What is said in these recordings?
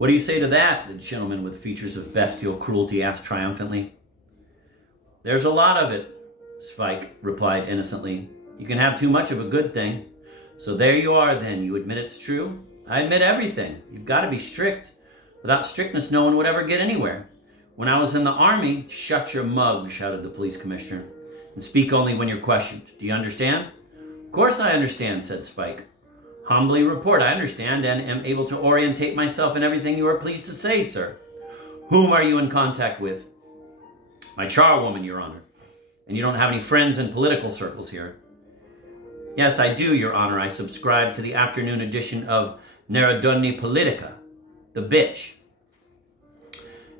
What do you say to that? The gentleman with features of bestial cruelty asked triumphantly. There's a lot of it, Sweik replied innocently. You can have too much of a good thing. So there you are then. You admit it's true? I admit everything. You've got to be strict. Without strictness, no one would ever get anywhere. When I was in the army, shut your mug, shouted the police commissioner, and speak only when you're questioned. Do you understand? Of course I understand, said Sweik. Humbly report, I understand and am able to orientate myself in everything you are pleased to say, sir. Whom are you in contact with? My charwoman, Your Honor. And you don't have any friends in political circles here? Yes, I do, Your Honor. I subscribe to the afternoon edition of Narodni Politica, the bitch.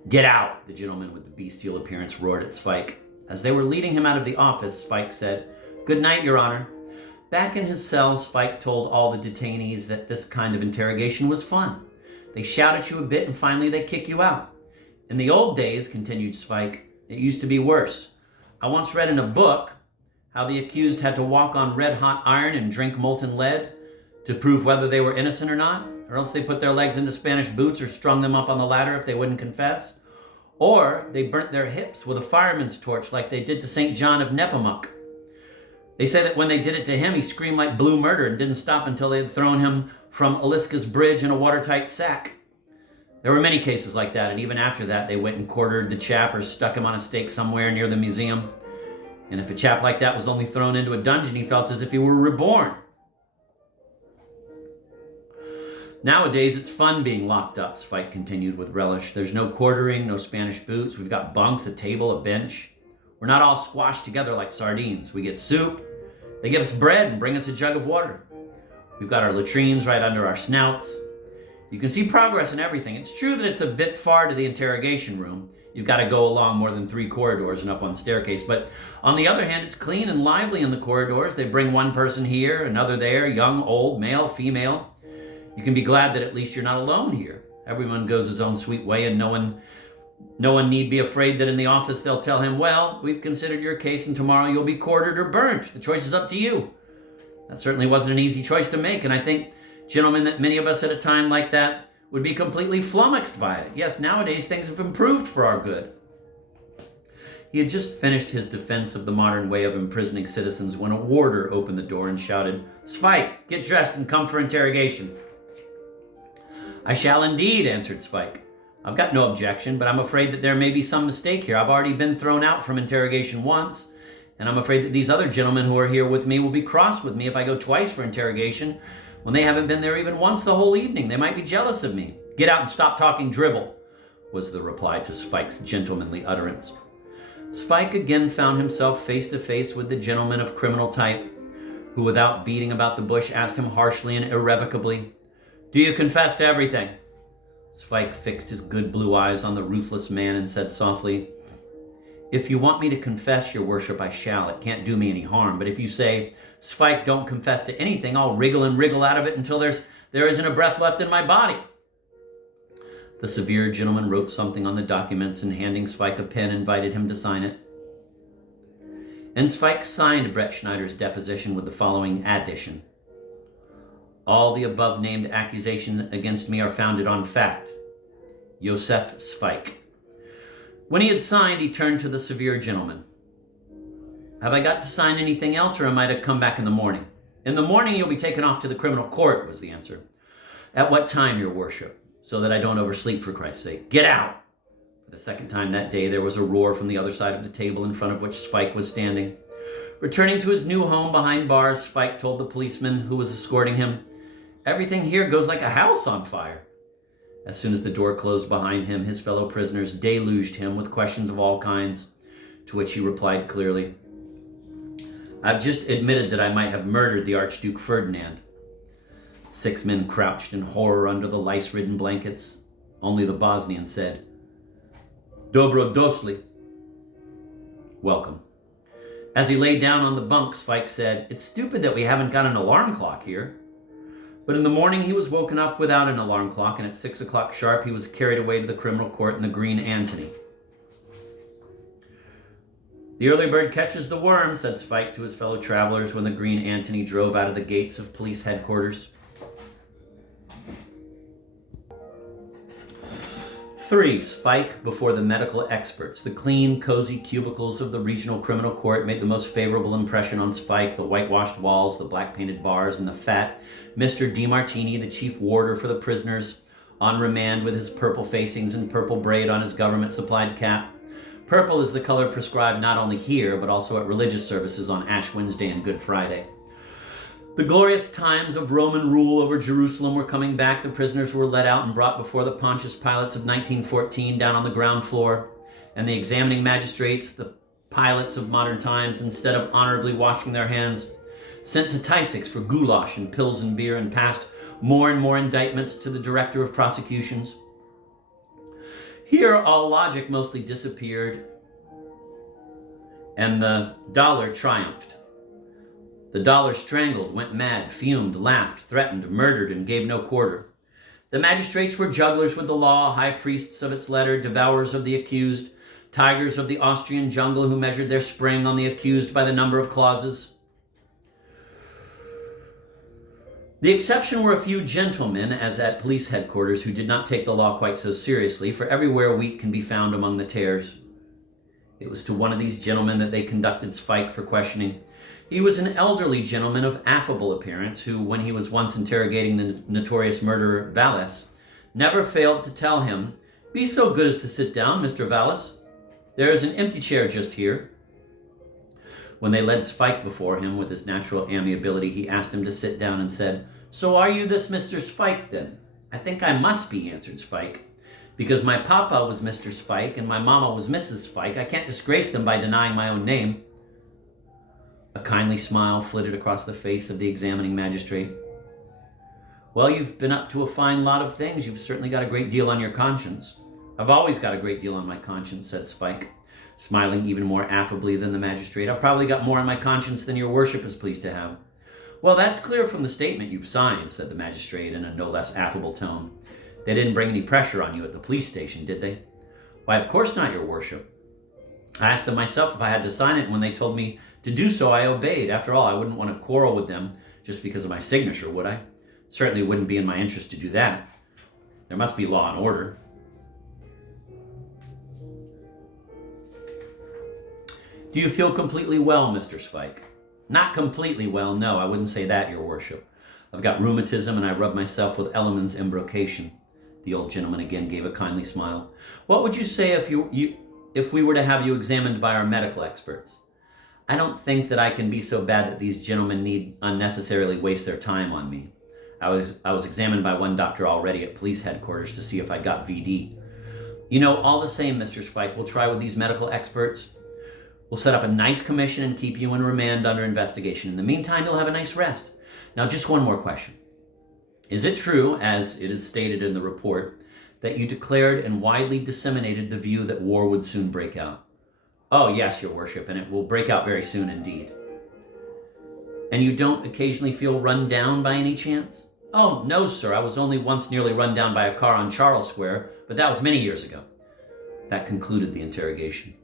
Get out, the gentleman with the bestial appearance roared at Sweik. As they were leading him out of the office, Sweik said, Good night, Your Honor. Back in his cell, Sweik told all the detainees that this kind of interrogation was fun. They shout at you a bit and finally they kick you out. In the old days, continued Sweik, it used to be worse. I once read in a book how the accused had to walk on red-hot iron and drink molten lead to prove whether they were innocent or not, or else they put their legs into Spanish boots or strung them up on the ladder if they wouldn't confess, or they burnt their hips with a fireman's torch like they did to St. John of Nepomuk. They say that when they did it to him, he screamed like blue murder and didn't stop until they had thrown him from Aliska's bridge in a watertight sack. There were many cases like that, and even after that, they went and quartered the chap or stuck him on a stake somewhere near the museum. And if a chap like that was only thrown into a dungeon, he felt as if he were reborn. Nowadays, it's fun being locked up, Sweik continued with relish. There's no quartering, no Spanish boots. We've got bunks, a table, a bench. We're not all squashed together like sardines. We get soup. They give us bread and bring us a jug of water. We've got our latrines right under our snouts. You can see progress in everything. It's true that it's a bit far to the interrogation room. You've got to go along more than 3 corridors and up on the staircase. But on the other hand, it's clean and lively in the corridors. They bring one person here, another there, young, old, male, female. You can be glad that at least you're not alone here. Everyone goes his own sweet way, and no one need be afraid that in the office they'll tell him, well, we've considered your case and tomorrow you'll be quartered or burnt. The choice is up to you. That certainly wasn't an easy choice to make, and I think, gentlemen, that many of us at a time like that would be completely flummoxed by it. Yes, nowadays things have improved for our good. He had just finished his defense of the modern way of imprisoning citizens when a warder opened the door and shouted, Sweik, get dressed and come for interrogation. I shall indeed, answered Sweik. I've got no objection, but I'm afraid that there may be some mistake here. I've already been thrown out from interrogation once, and I'm afraid that these other gentlemen who are here with me will be cross with me if I go twice for interrogation when they haven't been there even once the whole evening. They might be jealous of me. Get out and stop talking drivel, was the reply to Sweik's gentlemanly utterance. Sweik again found himself face to face with the gentleman of criminal type, who without beating about the bush asked him harshly and irrevocably, Do you confess to everything? Sweik fixed his good blue eyes on the ruthless man and said softly, If you want me to confess, your worship, I shall. It can't do me any harm. But if you say, Sweik, don't confess to anything, I'll wriggle and wriggle out of it until there isn't a breath left in my body. The severe gentleman wrote something on the documents and handing Sweik a pen, invited him to sign it. And Sweik signed Brett Schneider's deposition with the following addition. All the above-named accusations against me are founded on fact. Josef Sweik. When he had signed, he turned to the severe gentleman. Have I got to sign anything else, or am I to come back in the morning? In the morning, you'll be taken off to the criminal court, was the answer. At what time, your worship? So that I don't oversleep, for Christ's sake. Get out! For the second time that day, there was a roar from the other side of the table in front of which Sweik was standing. Returning to his new home behind bars, Sweik told the policeman who was escorting him, Everything here goes like a house on fire. As soon as the door closed behind him, his fellow prisoners deluged him with questions of all kinds, to which he replied clearly, I've just admitted that I might have murdered the Archduke Ferdinand. 6 men crouched in horror under the lice-ridden blankets. Only the Bosnian said, Dobro došli. Welcome. As he lay down on the bunk, Sweik said, It's stupid that we haven't got an alarm clock here. But in the morning he was woken up without an alarm clock, and at 6 o'clock sharp he was carried away to the criminal court in the Green Antony. The early bird catches the worm, said Sweik to his fellow travelers when the Green Antony drove out of the gates of police headquarters. 3. Sweik before the medical experts. The clean, cozy cubicles of the regional criminal court made the most favorable impression on Sweik. The whitewashed walls, the black-painted bars, and the fat Mr. DeMartini, the chief warder for the prisoners, on remand with his purple facings and purple braid on his government-supplied cap. Purple is the color prescribed not only here, but also at religious services on Ash Wednesday and Good Friday. The glorious times of Roman rule over Jerusalem were coming back. The prisoners were let out and brought before the Pontius Pilates of 1914 down on the ground floor. And the examining magistrates, the Pilates of modern times, instead of honorably washing their hands, sent to Tysics for goulash and pills and beer and passed more and more indictments to the director of prosecutions. Here, all logic mostly disappeared, and the dollar triumphed. The dollar strangled, went mad, fumed, laughed, threatened, murdered, and gave no quarter. The magistrates were jugglers with the law, high priests of its letter, devourers of the accused, tigers of the Austrian jungle who measured their spring on the accused by the number of clauses. The exception were a few gentlemen, as at police headquarters, who did not take the law quite so seriously, for everywhere wheat can be found among the tares. It was to one of these gentlemen that they conducted Sweik for questioning. He was an elderly gentleman of affable appearance who, when he was once interrogating the notorious murderer Valles, never failed to tell him, "Be so good as to sit down, Mr. Valles. There is an empty chair just here." When they led Sweik before him with his natural amiability, he asked him to sit down and said, "So are you this Mr. Sweik, then?" "I think I must be," answered Sweik, "because my papa was Mr. Sweik and my mama was Mrs. Sweik. I can't disgrace them by denying my own name." A kindly smile flitted across the face of the examining magistrate. "Well, you've been up to a fine lot of things. You've certainly got a great deal on your conscience." "I've always got a great deal on my conscience," said Sweik, smiling even more affably than the magistrate. "I've probably got more on my conscience than your worship is pleased to have." "Well, that's clear from the statement you've signed," said the magistrate in a no less affable tone. "They didn't bring any pressure on you at the police station, did they?" "Why, of course not, your worship. I asked them myself if I had to sign it, and when they told me to do so, I obeyed. After all, I wouldn't want to quarrel with them just because of my signature, would I? It certainly wouldn't be in my interest to do that. There must be law and order." "Do you feel completely well, Mr. Sweik?" "Not completely well, no, I wouldn't say that, your worship. I've got rheumatism and I rub myself with Elliman's embrocation." The old gentleman again gave a kindly smile. "What would you say if we were to have you examined by our medical experts?" "I don't think that I can be so bad that these gentlemen need unnecessarily waste their time on me. I was examined by one doctor already at police headquarters to see if I got VD. You know, all the same, Mr. Sweik, we'll try with these medical experts. We'll set up a nice commission and keep you in remand under investigation. In the meantime, you'll have a nice rest. Now, just one more question. Is it true, as it is stated in the report, that you declared and widely disseminated the view that war would soon break out?" "Oh, yes, your worship, and it will break out very soon indeed." "And you don't occasionally feel run down by any chance?" "Oh, no, sir. I was only once nearly run down by a car on Charles Square, but that was many years ago." That concluded the interrogation.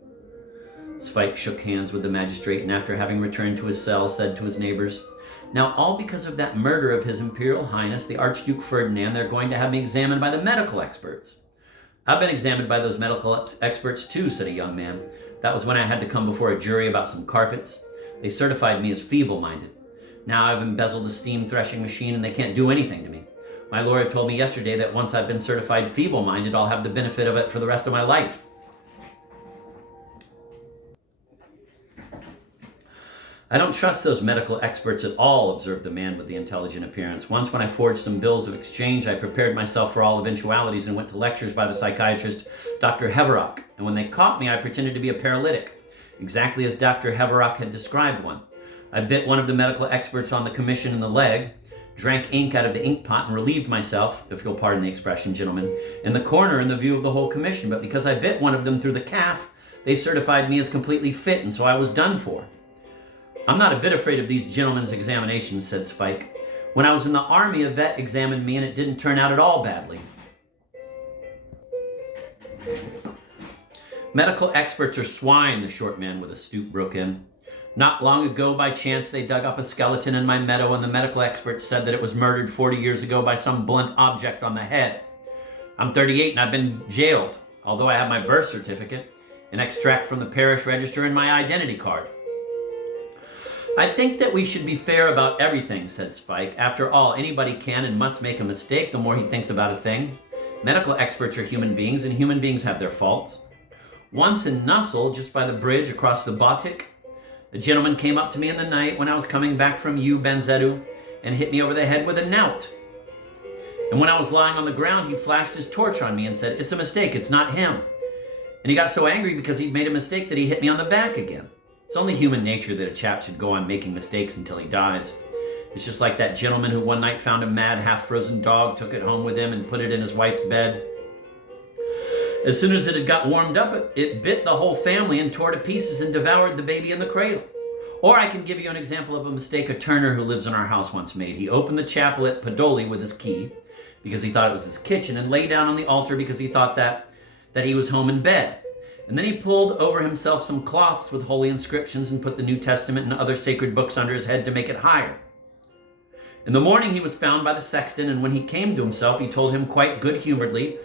Sweik shook hands with the magistrate, and after having returned to his cell, said to his neighbors, "Now, all because of that murder of His Imperial Highness, the Archduke Ferdinand, they're going to have me examined by the medical experts." "I've been examined by those medical experts too," said a young man. "That was when I had to come before a jury about some carpets. They certified me as feeble-minded. Now I've embezzled a steam threshing machine and they can't do anything to me. My lawyer told me yesterday that once I've been certified feeble-minded, I'll have the benefit of it for the rest of my life." "I don't trust those medical experts at all," observed the man with the intelligent appearance. "Once when I forged some bills of exchange, I prepared myself for all eventualities and went to lectures by the psychiatrist Dr. Heverock. And when they caught me, I pretended to be a paralytic, exactly as Dr. Heverock had described one. I bit one of the medical experts on the commission in the leg, drank ink out of the ink pot, and relieved myself, if you'll pardon the expression, gentlemen, in the corner in the view of the whole commission. But because I bit one of them through the calf, they certified me as completely fit, and so I was done for." "I'm not a bit afraid of these gentlemen's examinations," said Sweik. "When I was in the army, a vet examined me, and it didn't turn out at all badly." "Medical experts are swine," the short man with a stoop broke in. "Not long ago, by chance, they dug up a skeleton in my meadow, and the medical experts said that it was murdered 40 years ago by some blunt object on the head. I'm 38 and I've been jailed, although I have my birth certificate, an extract from the parish register, and my identity card. I think that we should be fair about everything, said Sweik. After all, anybody can and must make a mistake the more he thinks about a thing. Medical experts are human beings, and human beings have their faults. Once in Nussel, just by the bridge across the Baltic, a gentleman came up to me in the night when I was coming back from Benzetu and hit me over the head with a knout. And when I was lying on the ground, he flashed his torch on me and said, "It's a mistake, it's not him." And he got so angry because he'd made a mistake that he hit me on the back again. It's only human nature that a chap should go on making mistakes until he dies. It's just like that gentleman who one night found a mad, half-frozen dog, took it home with him, and put it in his wife's bed. As soon as it had got warmed up, it bit the whole family and tore to pieces and devoured the baby in the cradle. Or I can give you an example of a mistake a Turner who lives in our house once made. He opened the chapel at Podoli with his key because he thought it was his kitchen, and lay down on the altar because he thought that he was home in bed. And then he pulled over himself some cloths with holy inscriptions and put the New Testament and other sacred books under his head to make it higher. In the morning he was found by the sexton, and when he came to himself, he told him quite good-humoredly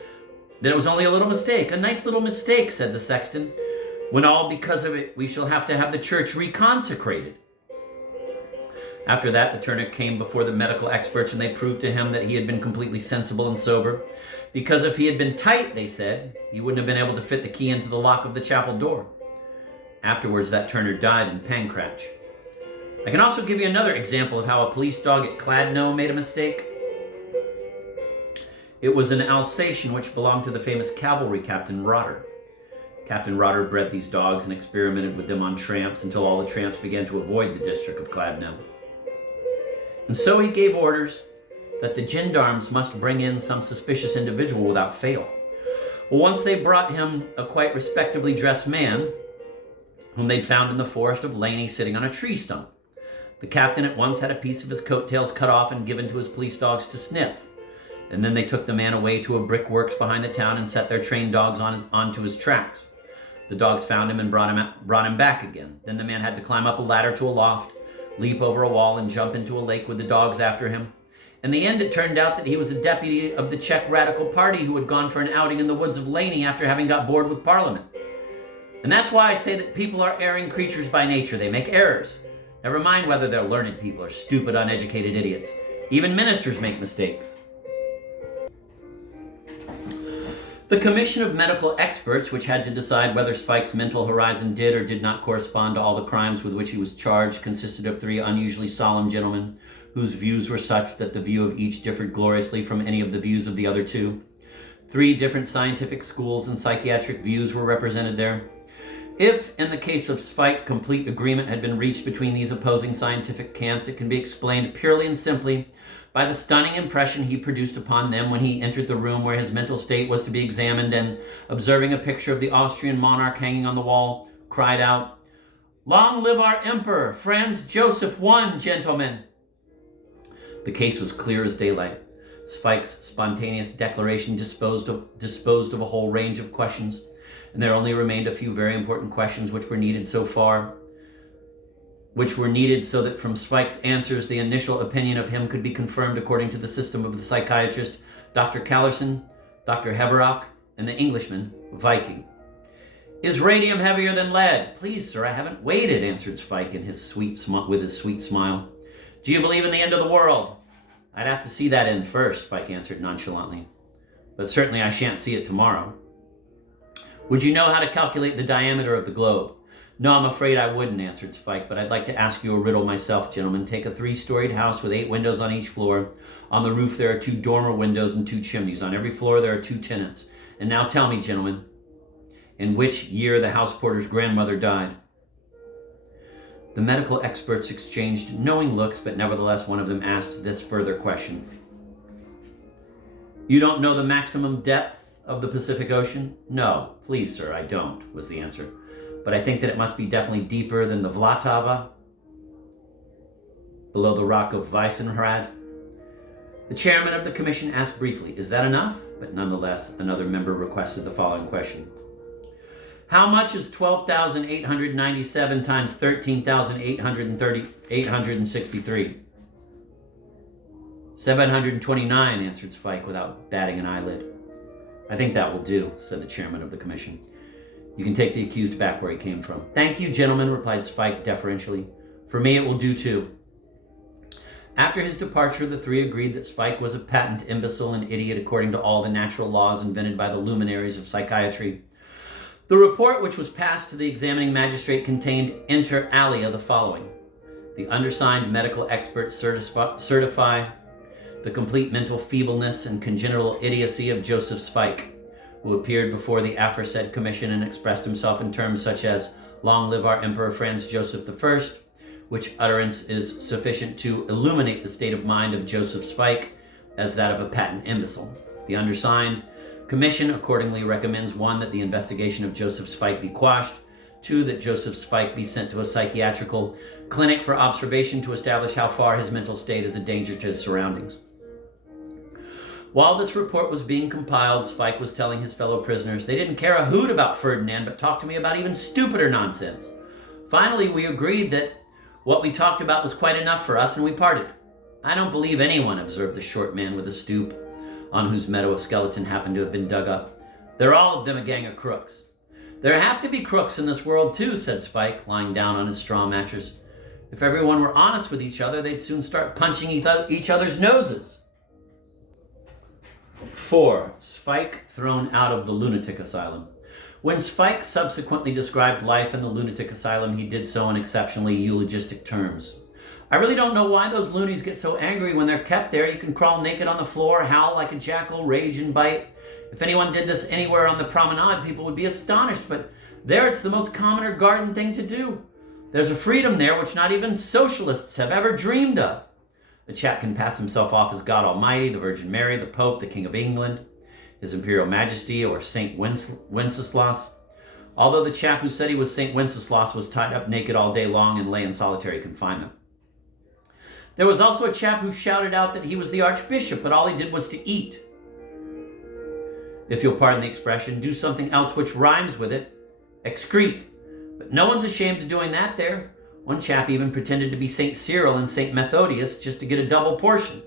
that it was only a little mistake. "A nice little mistake," said the sexton, "when all because of it we shall have to have the church reconsecrated." After that, the Turner came before the medical experts, and they proved to him that he had been completely sensible and sober, because if he had been tight, they said, he wouldn't have been able to fit the key into the lock of the chapel door. Afterwards, that Turner died in Pancratch. I can also give you another example of how a police dog at Cladno made a mistake. It was an Alsatian which belonged to the famous cavalry Captain Rotter. Captain Rotter bred these dogs and experimented with them on tramps until all the tramps began to avoid the district of Cladno. And so he gave orders that the gendarmes must bring in some suspicious individual without fail. Well, once they brought him a quite respectably dressed man, whom they'd found in the forest of Laney sitting on a tree stump. The captain at once had a piece of his coattails cut off and given to his police dogs to sniff. And then they took the man away to a brickworks behind the town and set their trained dogs onto his tracks. The dogs found him and brought him back again. Then the man had to climb up a ladder to a loft, leap over a wall, and jump into a lake with the dogs after him. In the end, it turned out that he was a deputy of the Czech Radical Party who had gone for an outing in the woods of Laney after having got bored with Parliament. And that's why I say that people are erring creatures by nature. They make errors. Never mind whether they're learned people or stupid, uneducated idiots. Even ministers make mistakes. The Commission of Medical Experts, which had to decide whether Sweik's mental horizon did or did not correspond to all the crimes with which he was charged, consisted of 3 unusually solemn gentlemen whose views were such that the view of each differed gloriously from any of the views of the other 2. 3 different scientific schools and psychiatric views were represented there. If, in the case of Sweik, complete agreement had been reached between these opposing scientific camps, it can be explained purely and simply by the stunning impression he produced upon them when he entered the room where his mental state was to be examined, and, observing a picture of the Austrian monarch hanging on the wall, cried out, "Long live our emperor, Franz Joseph I, gentlemen!" The case was clear as daylight. Sweik's spontaneous declaration disposed of a whole range of questions, and there only remained a few very important questions which were needed so that from Sweik's answers the initial opinion of him could be confirmed according to the system of the psychiatrist Dr. Kallerson, Dr. Heverock, and the Englishman Viking. "Is radium heavier than lead?" "Please, sir, I haven't weighed it," answered Sweik with his sweet smile. "Do you believe in the end of the world?" "I'd have to see that end first," Sweik answered nonchalantly. "But certainly I shan't see it tomorrow." "Would you know how to calculate the diameter of the globe?" "No, I'm afraid I wouldn't," answered Sweik, "but I'd like to ask you a riddle myself, gentlemen. Take a 3-storied house with 8 windows on each floor. On the roof there are 2 dormer windows and 2 chimneys. On every floor there are 2 tenants. And now tell me, gentlemen, in which year the house porter's grandmother died?" The medical experts exchanged knowing looks, but nevertheless one of them asked this further question. "You don't know the maximum depth of the Pacific Ocean?" "No, please, sir, I don't," was the answer. "But I think that it must be definitely deeper than the Vltava, below the rock of Weissenrad." The chairman of the commission asked briefly, "Is that enough?" But nonetheless, another member requested the following question. "How much is 12,897 times 13,863? 729, answered Sweik without batting an eyelid. I think that will do, said the chairman of the commission. You can take the accused back where he came from. Thank you, gentlemen, replied Sweik deferentially. For me, it will do too. After his departure, the three agreed that Sweik was a patent imbecile and idiot according to all the natural laws invented by the luminaries of psychiatry. The report, which was passed to the examining magistrate, contained inter alia the following. The undersigned medical experts certify the complete mental feebleness and congenital idiocy of Joseph Sweik, who appeared before the aforesaid commission and expressed himself in terms such as, "Long live our Emperor Franz Joseph I," which utterance is sufficient to illuminate the state of mind of Joseph Sweik as that of a patent imbecile. The undersigned commission accordingly recommends 1. That the investigation of Joseph Sweik be quashed, 2. That Joseph Sweik be sent to a psychiatrical clinic for observation to establish how far his mental state is a danger to his surroundings. While this report was being compiled, Sweik was telling his fellow prisoners they didn't care a hoot about Ferdinand, but talked to me about even stupider nonsense. Finally, we agreed that what we talked about was quite enough for us, and we parted. I don't believe anyone, observed the short man with a stoop, on whose meadow a skeleton happened to have been dug up. They're all of them a gang of crooks. There have to be crooks in this world too, said Sweik, lying down on his straw mattress. If everyone were honest with each other, they'd soon start punching each other's noses. 4. Sweik thrown out of the lunatic asylum. When Sweik subsequently described life in the lunatic asylum, he did so in exceptionally eulogistic terms. I really don't know why those loonies get so angry when they're kept there. You can crawl naked on the floor, howl like a jackal, rage and bite. If anyone did this anywhere on the promenade, people would be astonished, but there it's the most common or garden thing to do. There's a freedom there which not even socialists have ever dreamed of. The chap can pass himself off as God Almighty, the Virgin Mary, the Pope, the King of England, His Imperial Majesty, or Saint Wenceslas. Although the chap who said he was Saint Wenceslas was tied up naked all day long and lay in solitary confinement. There was also a chap who shouted out that he was the Archbishop, but all he did was to eat. If you'll pardon the expression, do something else which rhymes with it, excrete. But no one's ashamed of doing that there. One chap even pretended to be Saint Cyril and Saint Methodius just to get a double portion.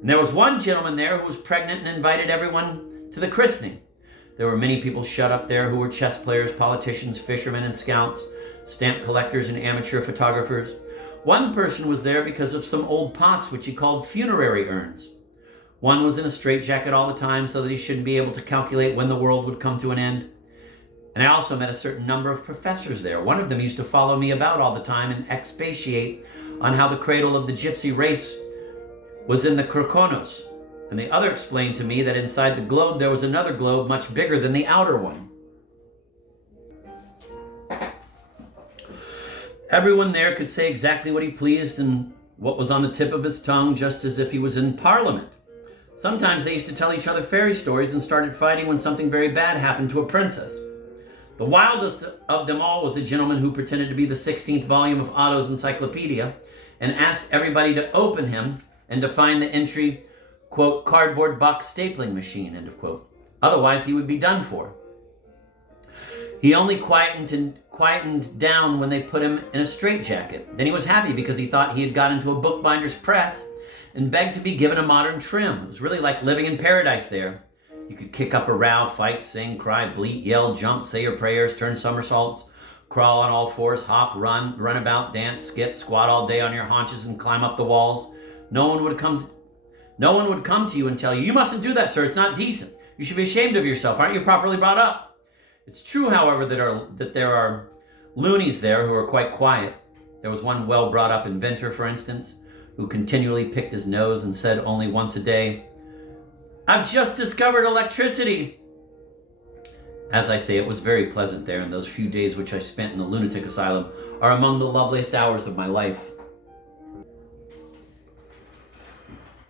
And there was one gentleman there who was pregnant and invited everyone to the christening. There were many people shut up there who were chess players, politicians, fishermen and scouts, stamp collectors and amateur photographers. One person was there because of some old pots which he called funerary urns. One was in a straitjacket all the time so that he shouldn't be able to calculate when the world would come to an end. And I also met a certain number of professors there. One of them used to follow me about all the time and expatiate on how the cradle of the gypsy race was in the Krokonos. And the other explained to me that inside the globe there was another globe much bigger than the outer one. Everyone there could say exactly what he pleased and what was on the tip of his tongue, just as if he was in Parliament. Sometimes they used to tell each other fairy stories and started fighting when something very bad happened to a princess. The wildest of them all was a gentleman who pretended to be the 16th volume of Otto's encyclopedia and asked everybody to open him and to find the entry, quote, cardboard box stapling machine, end of quote. Otherwise he would be done for. He only quietened down when they put him in a straitjacket. Then he was happy because he thought he had got into a bookbinder's press and begged to be given a modern trim. It was really like living in paradise there. You could kick up a row, fight, sing, cry, bleat, yell, jump, say your prayers, turn somersaults, crawl on all fours, hop, run about, dance, skip, squat all day on your haunches and climb up the walls. No one would come to you and tell you, "You mustn't do that, sir. It's not decent. You should be ashamed of yourself. Aren't you properly brought up?" It's true, however, that there are loonies there who are quite quiet. There was one well-brought-up inventor, for instance, who continually picked his nose and said only once a day, "I've just discovered electricity." As I say, it was very pleasant there, and those few days which I spent in the lunatic asylum are among the loveliest hours of my life.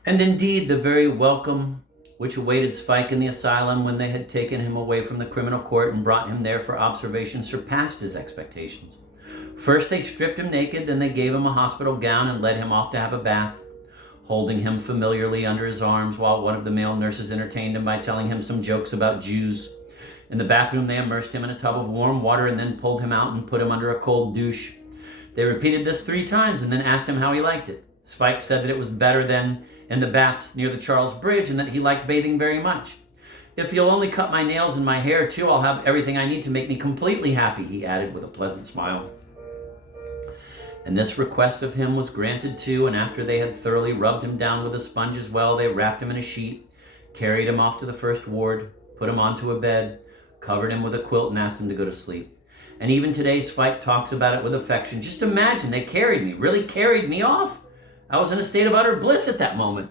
And indeed, the very welcome which awaited Sweik in the asylum when they had taken him away from the criminal court and brought him there for observation surpassed his expectations. First they stripped him naked, then they gave him a hospital gown and led him off to have a bath, holding him familiarly under his arms while one of the male nurses entertained him by telling him some jokes about Jews. In the bathroom they immersed him in a tub of warm water and then pulled him out and put him under a cold douche. They repeated this 3 times and then asked him how he liked it. Sweik said that it was better than in the baths near the Charles Bridge and that he liked bathing very much. If you'll only cut my nails and my hair too, I'll have everything I need to make me completely happy, he added with a pleasant smile. And this request of him was granted too, and after they had thoroughly rubbed him down with a sponge as well, they wrapped him in a sheet, carried him off to the first ward, put him onto a bed, covered him with a quilt, and asked him to go to sleep. And even today, Sweik talks about it with affection. Just imagine, they carried me, really carried me off. I was in a state of utter bliss at that moment.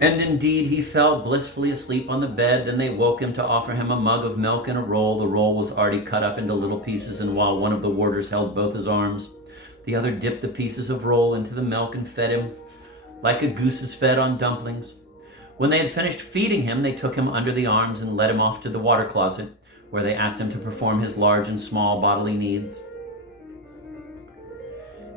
And indeed, he fell blissfully asleep on the bed. Then they woke him to offer him a mug of milk and a roll. The roll was already cut up into little pieces, and while one of the warders held both his arms, the other dipped the pieces of roll into the milk and fed him like a goose is fed on dumplings. When they had finished feeding him, they took him under the arms and led him off to the water closet, where they asked him to perform his large and small bodily needs.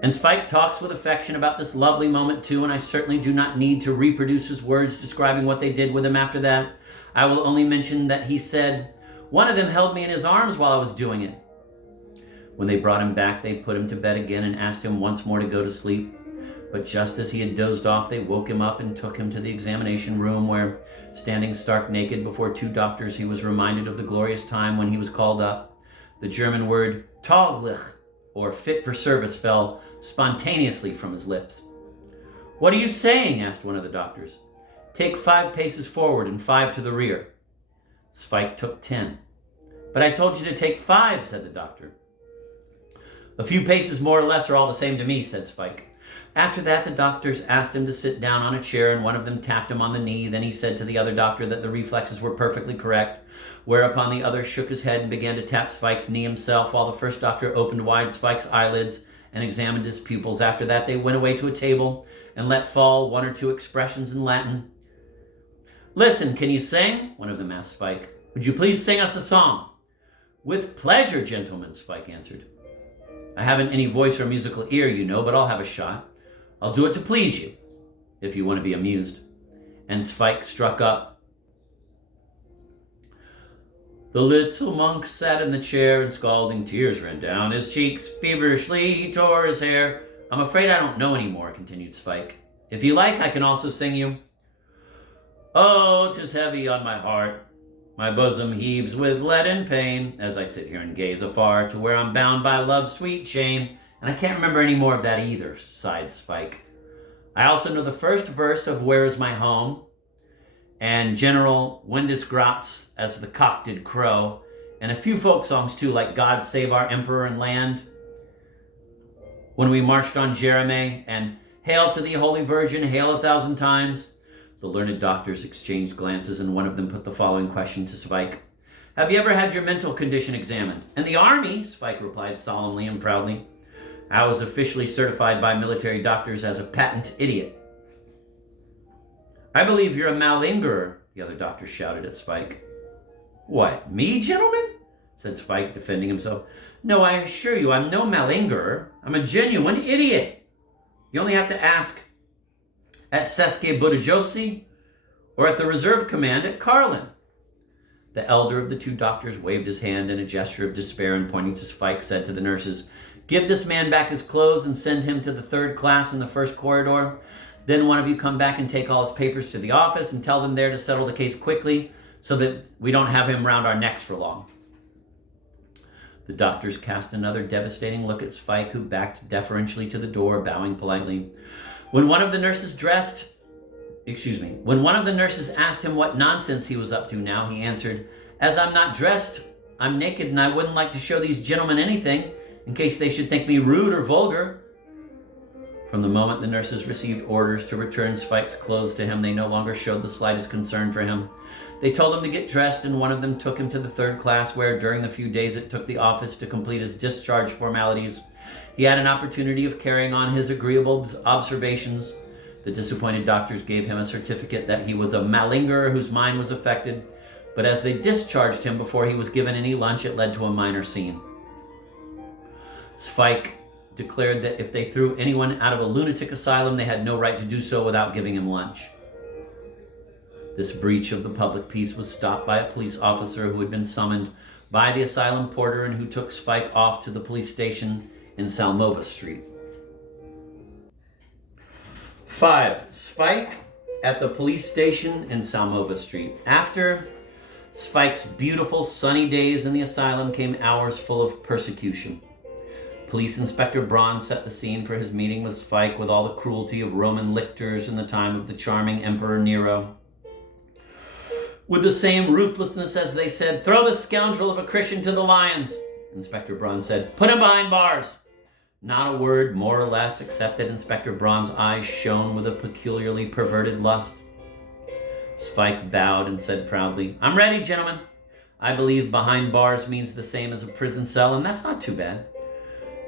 And Sweik talks with affection about this lovely moment too, and I certainly do not need to reproduce his words describing what they did with him after that. I will only mention that he said, "One of them held me in his arms while I was doing it." When they brought him back, they put him to bed again and asked him once more to go to sleep. But just as he had dozed off, they woke him up and took him to the examination room where, standing stark naked before two doctors, he was reminded of the glorious time when he was called up. The German word tauglich, or fit for service, fell spontaneously from his lips. "What are you saying?" asked one of the doctors. "Take 5 paces forward and 5 to the rear." Sweik took 10. "But I told you to take 5, said the doctor. "A few paces more or less are all the same to me," said Sweik. After that, the doctors asked him to sit down on a chair, and one of them tapped him on the knee. Then he said to the other doctor that the reflexes were perfectly correct, whereupon the other shook his head and began to tap Sweik's knee himself, while the first doctor opened wide Sweik's eyelids and examined his pupils. After that, they went away to a table and let fall 1 or 2 expressions in Latin. "Listen, can you sing?" one of them asked Sweik. "Would you please sing us a song?" "With pleasure, gentlemen," Sweik answered. "I haven't any voice or musical ear, you know, but I'll have a shot. I'll do it to please you, if you want to be amused." And Sweik struck up. "The little monk sat in the chair, and scalding tears ran down his cheeks. Feverishly he tore his hair." "I'm afraid I don't know any more," continued Sweik. "If you like, I can also sing you. Oh, 'tis heavy on my heart. My bosom heaves with leaden pain, as I sit here and gaze afar to where I'm bound by love's sweet chain." And I can't remember any more of that either, sighed Sweik. I also know the first verse of "Where is my home?" and "General Wendes Gratz as the cock did crow," and a few folk songs too, like "God Save Our Emperor and Land," "When We Marched on Jeremy," and "Hail to thee, Holy Virgin, hail 1,000 times." The learned doctors exchanged glances, and one of them put the following question to Sweik. "Have you ever had your mental condition examined?" "In the army," Sweik replied solemnly and proudly. "I was officially certified by military doctors as a patent idiot." "I believe you're a malingerer," the other doctor shouted at Sweik. "What, me, gentlemen?" said Sweik, defending himself. "No, I assure you, I'm no malingerer. I'm a genuine idiot. You only have to ask at Seske Budajosi or at the reserve command at Karlin." The elder of the two doctors waved his hand in a gesture of despair, and pointing to Sweik said to the nurses, "Give this man back his clothes and send him to the 3rd class in the 1st corridor. Then one of you come back and take all his papers to the office and tell them there to settle the case quickly so that we don't have him round our necks for long." The doctors cast another devastating look at Sweik, who backed deferentially to the door, bowing politely. When one of the nurses asked him what nonsense he was up to now, he answered, "As I'm not dressed, I'm naked, and I wouldn't like to show these gentlemen anything, in case they should think me rude or vulgar." From the moment the nurses received orders to return Sweik's clothes to him, they no longer showed the slightest concern for him. They told him to get dressed, and one of them took him to the 3rd class, where, during the few days it took the office to complete his discharge formalities, he had an opportunity of carrying on his agreeable observations. The disappointed doctors gave him a certificate that he was a malingerer whose mind was affected, but as they discharged him before he was given any lunch, it led to a minor scene. Sweik declared that if they threw anyone out of a lunatic asylum, they had no right to do so without giving him lunch. This breach of the public peace was stopped by a police officer who had been summoned by the asylum porter and who took Sweik off to the police station in Salmova Street. 5. Sweik at the police station in Salmova Street. After Sweik's beautiful sunny days in the asylum came hours full of persecution. Police Inspector Braun set the scene for his meeting with Sweik with all the cruelty of Roman lictors in the time of the charming Emperor Nero. With the same ruthlessness as they said, "Throw the scoundrel of a Christian to the lions," Inspector Braun said, "Put him behind bars." Not a word more or less, except that Inspector Braun's eyes shone with a peculiarly perverted lust. Sweik bowed and said proudly, "I'm ready, gentlemen. I believe behind bars means the same as a prison cell, and that's not too bad."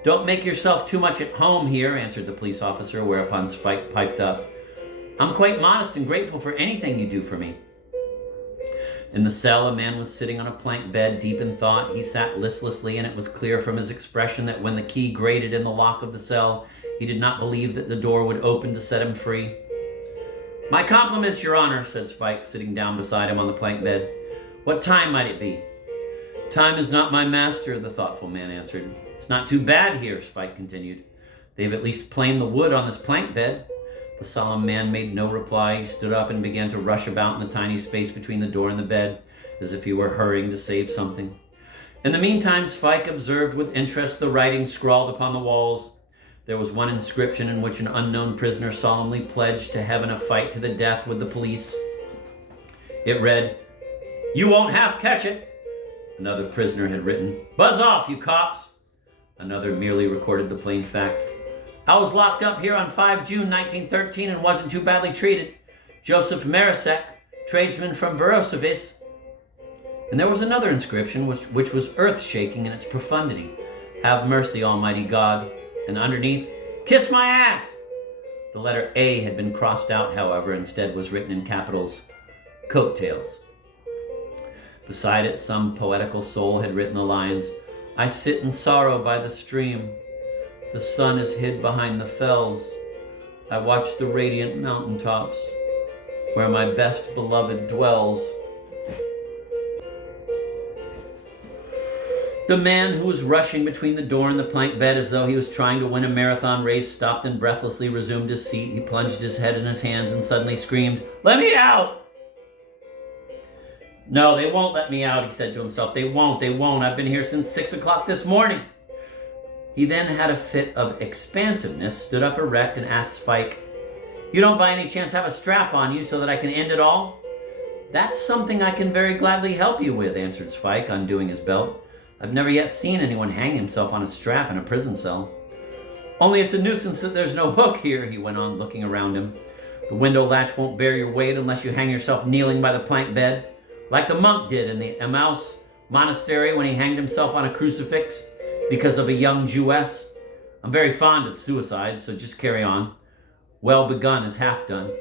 "Don't make yourself too much at home here," answered the police officer, whereupon Sweik piped up, "I'm quite modest and grateful for anything you do for me." In the cell, a man was sitting on a plank bed, deep in thought. He sat listlessly, and it was clear from his expression that when the key grated in the lock of the cell, he did not believe that the door would open to set him free. "My compliments, Your Honor," said Sweik, sitting down beside him on the plank bed. "What time might it be?" "Time is not my master," the thoughtful man answered. "It's not too bad here," Sweik continued. "They've at least planed the wood on this plank bed." The solemn man made no reply. He stood up and began to rush about in the tiny space between the door and the bed, as if he were hurrying to save something. In the meantime, Sweik observed with interest the writing scrawled upon the walls. There was one inscription in which an unknown prisoner solemnly pledged to heaven a fight to the death with the police. It read, "You won't half catch it." Another prisoner had written, "Buzz off, you cops." Another merely recorded the plain fact. "I was locked up here on 5 June 1913 and wasn't too badly treated. Joseph Marisek, tradesman from Verosovitz." And there was another inscription which was earth-shaking in its profundity. "Have mercy, Almighty God." And underneath, "Kiss my ass." The letter A had been crossed out, however. Instead was written in capitals, "Coattails." Beside it, some poetical soul had written the lines, "I sit in sorrow by the stream. The sun is hid behind the fells. I watch the radiant mountaintops, where my best beloved dwells." The man who was rushing between the door and the plank bed as though he was trying to win a marathon race stopped and breathlessly resumed his seat. He plunged his head in his hands and suddenly screamed, "Let me out!" "No, they won't let me out," he said to himself. They won't. I've been here since 6 o'clock this morning." He then had a fit of expansiveness, stood up erect, and asked Sweik, "You don't by any chance have a strap on you so that I can end it all?" "That's something I can very gladly help you with," answered Sweik, undoing his belt. "I've never yet seen anyone hang himself on a strap in a prison cell." "Only it's a nuisance that there's no hook here," he went on, looking around him. "The window latch won't bear your weight unless you hang yourself kneeling by the plank bed, like the monk did in the Emmaus monastery when he hanged himself on a crucifix because of a young Jewess. I'm very fond of suicide, so just carry on. Well begun is half done."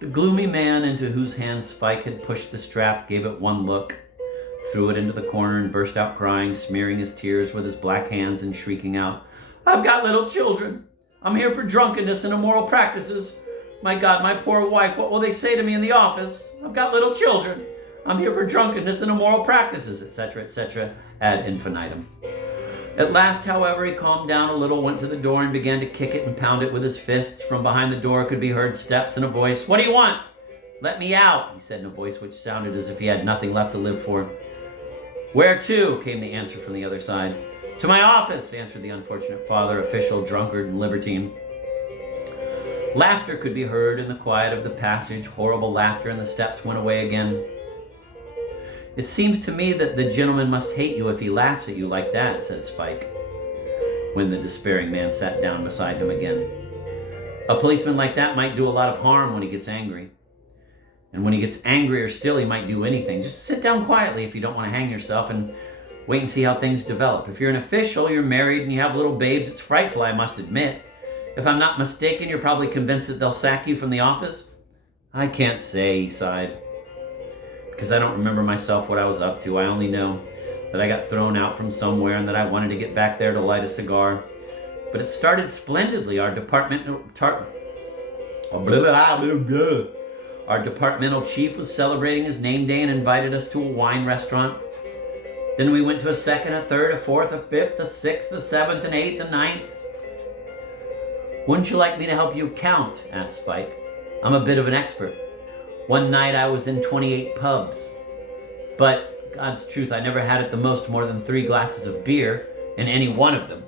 The gloomy man into whose hands Sweik had pushed the strap gave it one look, threw it into the corner, and burst out crying, smearing his tears with his black hands and shrieking out, "I've got little children. I'm here for drunkenness and immoral practices. My God, my poor wife, what will they say to me in the office? I've got little children. I'm here for drunkenness and immoral practices," etc., ad infinitum. At last, however, he calmed down a little, went to the door, and began to kick it and pound it with his fists. From behind the door could be heard steps and a voice. "What do you want?" "Let me out," he said in a voice which sounded as if he had nothing left to live for. "Where to?" came the answer from the other side. "To my office," answered the unfortunate father, official, drunkard, and libertine. Laughter could be heard in the quiet of the passage, horrible laughter, and the steps went away again. "It seems to me that the gentleman must hate you if he laughs at you like that," said Sweik, when the despairing man sat down beside him again. "A policeman like that might do a lot of harm when he gets angry. And when he gets angrier still, he might do anything. Just sit down quietly if you don't want to hang yourself and wait and see how things develop. If you're an official, you're married, and you have little babes, it's frightful, I must admit. If I'm not mistaken, you're probably convinced that they'll sack you from the office?" "I can't say," he sighed, "because I don't remember myself what I was up to. I only know that I got thrown out from somewhere and that I wanted to get back there to light a cigar. But it started splendidly. Our departmental chief was celebrating his name day and invited us to a wine restaurant. Then we went to a second, a third, a fourth, a fifth, a sixth, a seventh, an eighth, a ninth." "Wouldn't you like me to help you count?" asked Sweik. I'm a bit of an expert. One night I was in 28 pubs. But, God's truth, I never had at the most more than 3 glasses of beer in any one of them.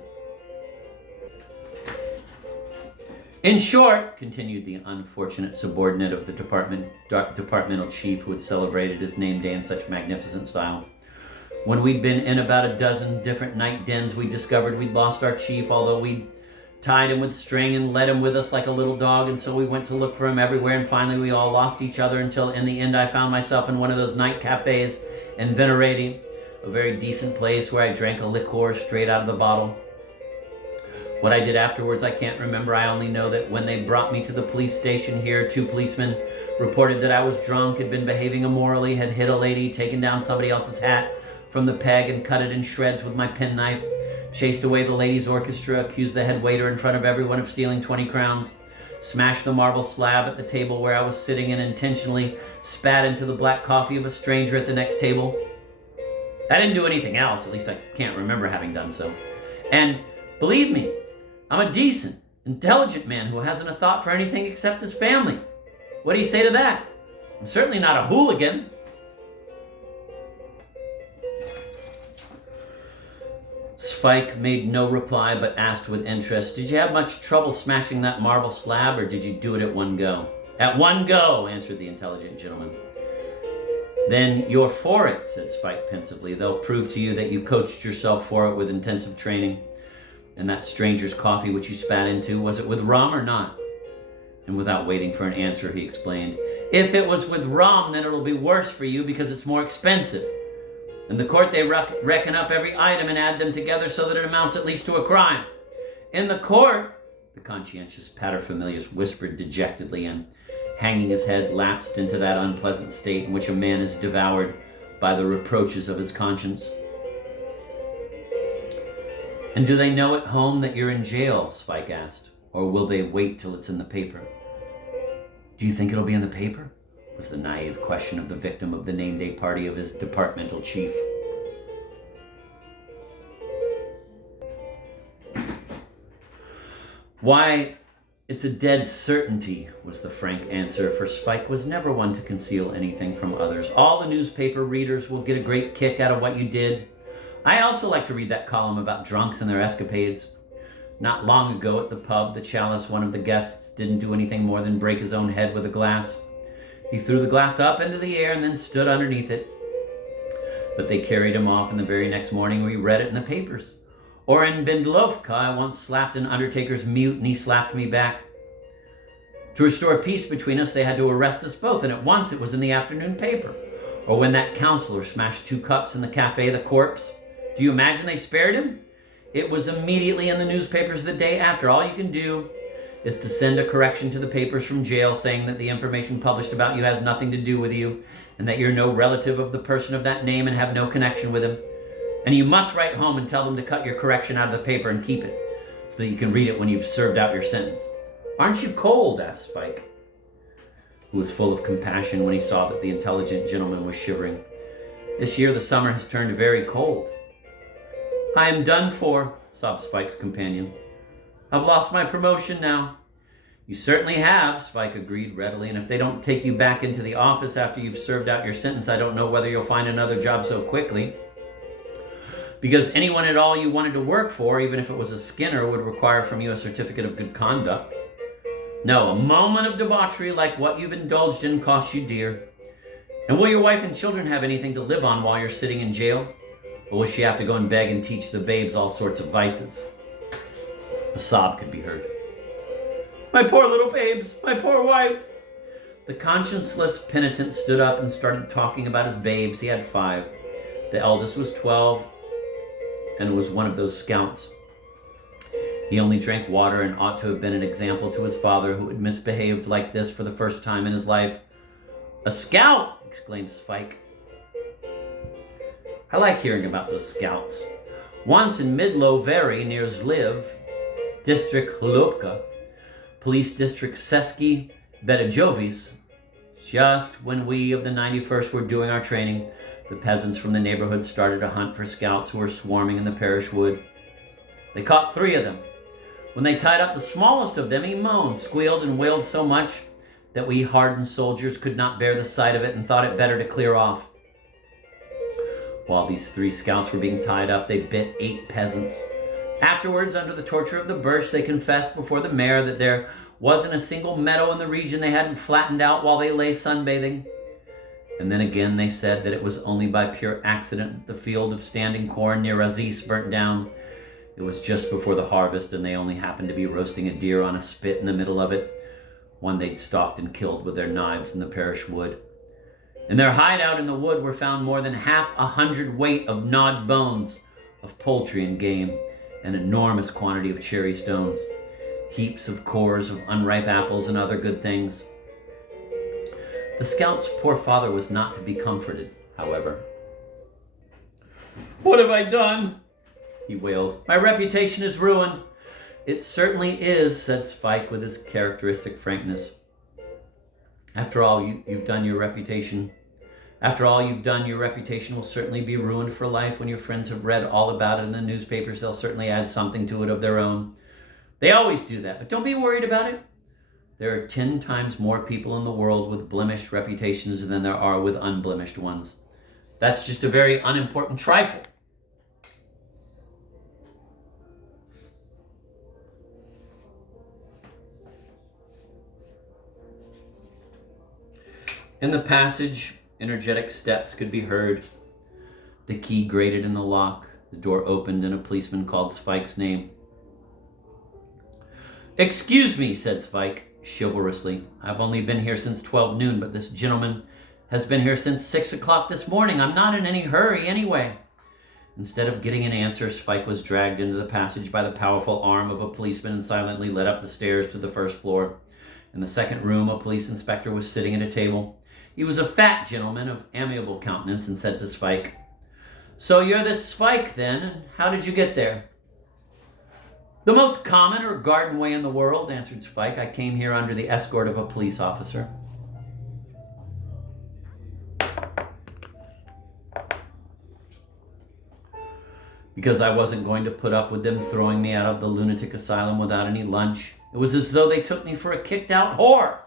In short, continued the unfortunate subordinate of the departmental chief who had celebrated his name day in such magnificent style, when we'd been in about a dozen different night dens, we discovered we'd lost our chief, although we'd tied him with string and led him with us like a little dog, and so we went to look for him everywhere, and finally we all lost each other until in the end I found myself in one of those night cafes in Venerating, a very decent place where I drank a liqueur straight out of the bottle. What I did afterwards I can't remember. I only know that when they brought me to the police station here, 2 policemen reported that I was drunk, had been behaving immorally, had hit a lady, taken down somebody else's hat from the peg and cut it in shreds with my penknife, chased away the ladies' orchestra, accused the head waiter in front of everyone of stealing 20 crowns, smashed the marble slab at the table where I was sitting and intentionally spat into the black coffee of a stranger at the next table. I didn't do anything else, at least I can't remember having done so. And believe me, I'm a decent, intelligent man who hasn't a thought for anything except his family. What do you say to that? I'm certainly not a hooligan. Sweik made no reply but asked with interest, "Did you have much trouble smashing that marble slab, or did you do it at one go?" "At one go," answered the intelligent gentleman. "Then you're for it," said Sweik pensively. "They'll prove to you that you coached yourself for it with intensive training. And that stranger's coffee which you spat into, was it with rum or not?" And without waiting for an answer, he explained, "If it was with rum, then it'll be worse for you because it's more expensive. In the court, they reckon up every item and add them together so that it amounts at least to a crime. In the court," the conscientious paterfamilias whispered dejectedly, and, hanging his head, lapsed into that unpleasant state in which a man is devoured by the reproaches of his conscience. "And do they know at home that you're in jail?" Sweik asked. "Or will they wait till it's in the paper?" "Do you think it'll be in the paper?" was the naive question of the victim of the name day party of his departmental chief. "Why, it's a dead certainty," was the frank answer, for Sweik was never one to conceal anything from others. "All the newspaper readers will get a great kick out of what you did. I also like to read that column about drunks and their escapades. Not long ago at the pub, the Chalice, one of the guests, didn't do anything more than break his own head with a glass. He threw the glass up into the air and then stood underneath it. But they carried him off, and the very next morning we read it in the papers. Or in Bindlovka, I once slapped an undertaker's mute, and he slapped me back. To restore peace between us, they had to arrest us both, and at once it was in the afternoon paper. Or when that counselor smashed 2 cups in the Café the Corpse. Do you imagine they spared him? It was immediately in the newspapers the day after. All you can do is to send a correction to the papers from jail saying that the information published about you has nothing to do with you, and that you're no relative of the person of that name and have no connection with him. And you must write home and tell them to cut your correction out of the paper and keep it, so that you can read it when you've served out your sentence." "Aren't you cold?" asked Sweik, who was full of compassion when he saw that the intelligent gentleman was shivering. "This year the summer has turned very cold." "I am done for," sobbed Sweik's companion. "I've lost my promotion now." "You certainly have," Sweik agreed readily, "and if they don't take you back into the office after you've served out your sentence, I don't know whether you'll find another job so quickly. Because anyone at all you wanted to work for, even if it was a Skinner, would require from you a certificate of good conduct. No, a moment of debauchery like what you've indulged in costs you dear. And will your wife and children have anything to live on while you're sitting in jail? Or will she have to go and beg and teach the babes all sorts of vices?" A sob could be heard. "My poor little babes! My poor wife!" The conscienceless penitent stood up and started talking about his babes. He had 5. The eldest was 12 and was one of those scouts. He only drank water and ought to have been an example to his father, who had misbehaved like this for the first time in his life. "A scout!" exclaimed Sweik. "I like hearing about those scouts. Once in Midloveri near Zliv, district Hlubka, police district Seski Bedajovis, just when we of the 91st were doing our training, the peasants from the neighborhood started a hunt for scouts who were swarming in the parish wood. They caught 3 of them. When they tied up the smallest of them, he moaned, squealed, and wailed so much that we hardened soldiers could not bear the sight of it and thought it better to clear off. While these 3 scouts were being tied up, they bit 8 peasants. Afterwards, under the torture of the birch, they confessed before the mayor that there wasn't a single meadow in the region they hadn't flattened out while they lay sunbathing. And then again they said that it was only by pure accident that the field of standing corn near Aziz burnt down. It was just before the harvest, and they only happened to be roasting a deer on a spit in the middle of it, one they'd stalked and killed with their knives in the parish wood. In their hideout in the wood were found more than 100 weight of gnawed bones of poultry and game, an enormous quantity of cherry stones, heaps of cores of unripe apples and other good things. The scout's poor father was not to be comforted, however. "What have I done?" he wailed. "My reputation is ruined." "It certainly is," said Sweik with his characteristic frankness. After all you've done, your reputation will certainly be ruined for life. When your friends have read all about it in the newspapers, they'll certainly add something to it of their own. They always do that, but don't be worried about it. There are 10 times more people in the world with blemished reputations than there are with unblemished ones. That's just a very unimportant trifle. In the passage, energetic steps could be heard. The key grated in the lock. The door opened and a policeman called Sweik's name. "Excuse me," said Sweik chivalrously. "I've only been here since 12 noon, but this gentleman has been here since 6 o'clock this morning. I'm not in any hurry anyway." Instead of getting an answer, Sweik was dragged into the passage by the powerful arm of a policeman and silently led up the stairs to the first floor. In the second room, a police inspector was sitting at a table. He was a fat gentleman of amiable countenance and said to Sweik, "So you're this Sweik then, and how did you get there?" "The most common or garden way in the world," answered Sweik. "I came here under the escort of a police officer." "Because I wasn't going to put up with them throwing me out of the lunatic asylum without any lunch. It was as though they took me for a kicked out whore."